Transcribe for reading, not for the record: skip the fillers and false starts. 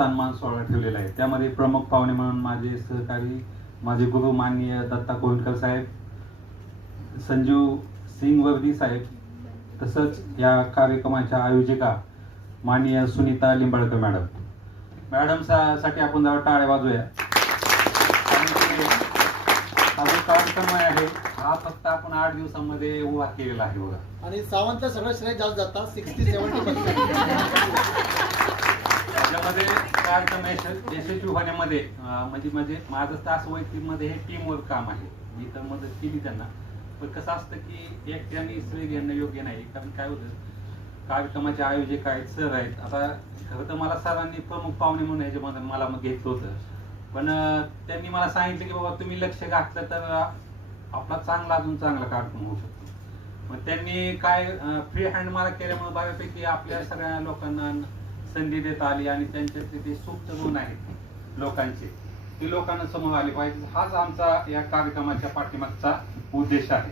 सन्मान सोहळा ठेवलेला आहे. त्यामध्ये प्रमुख पाहुणे म्हणून माझे सहकारी, माझे गुरु माननीय दत्ता कोंडकर साहेब, संजीव सिंग वर्दी साहेब, तसंच या कार्यक्रमाच्या आयोजिका माननीय सुनीता लिंबाळकर मॅडम. मॅडम साठी आपण जरा टाळ्या वाजूया. हा जो कार्यक्रम आहे हा फक्त आपण 8 दिवसांमध्ये उभा केलेला आहे बघा. आणि सावंत सगळं श्रेय जास्त जातात 60-70%. त्याच्यामध्ये कार्यक्रम यशस्वी होण्यामध्ये म्हणजे माझं तर असं वैयक्तिकमध्ये हे टीमवर्क काम आहे. मी तर मदत केली त्यांना, पण कसं असतं की एकट्याने श्रेय घेणं योग्य नाही. कारण काय होतं, कार्यक्रमाचे आयोजक आहेत, सर आहेत. आता खरं तर मला सरांनी प्रमुख पाहुणे म्हणून ह्याच्यामध्ये मला घेतलं होतं, पण त्यांनी मला सांगितलं की बाबा तुम्ही लक्ष घातलं तर आपला अजून चांगला कार्यक्रम होऊ शकतो. मग त्यांनी काय फ्री हँड मला केल्यामुळे बऱ्यापैकी आपल्या सगळ्या लोकांना संधी देता आली आणि त्यांच्यातले ते सुप्त गुण आहेत लोकांचे, ती लोकांना समोर आली पाहिजे. हाच आमचा या कार्यक्रमाच्या पाठीमागचा उद्देश आहे.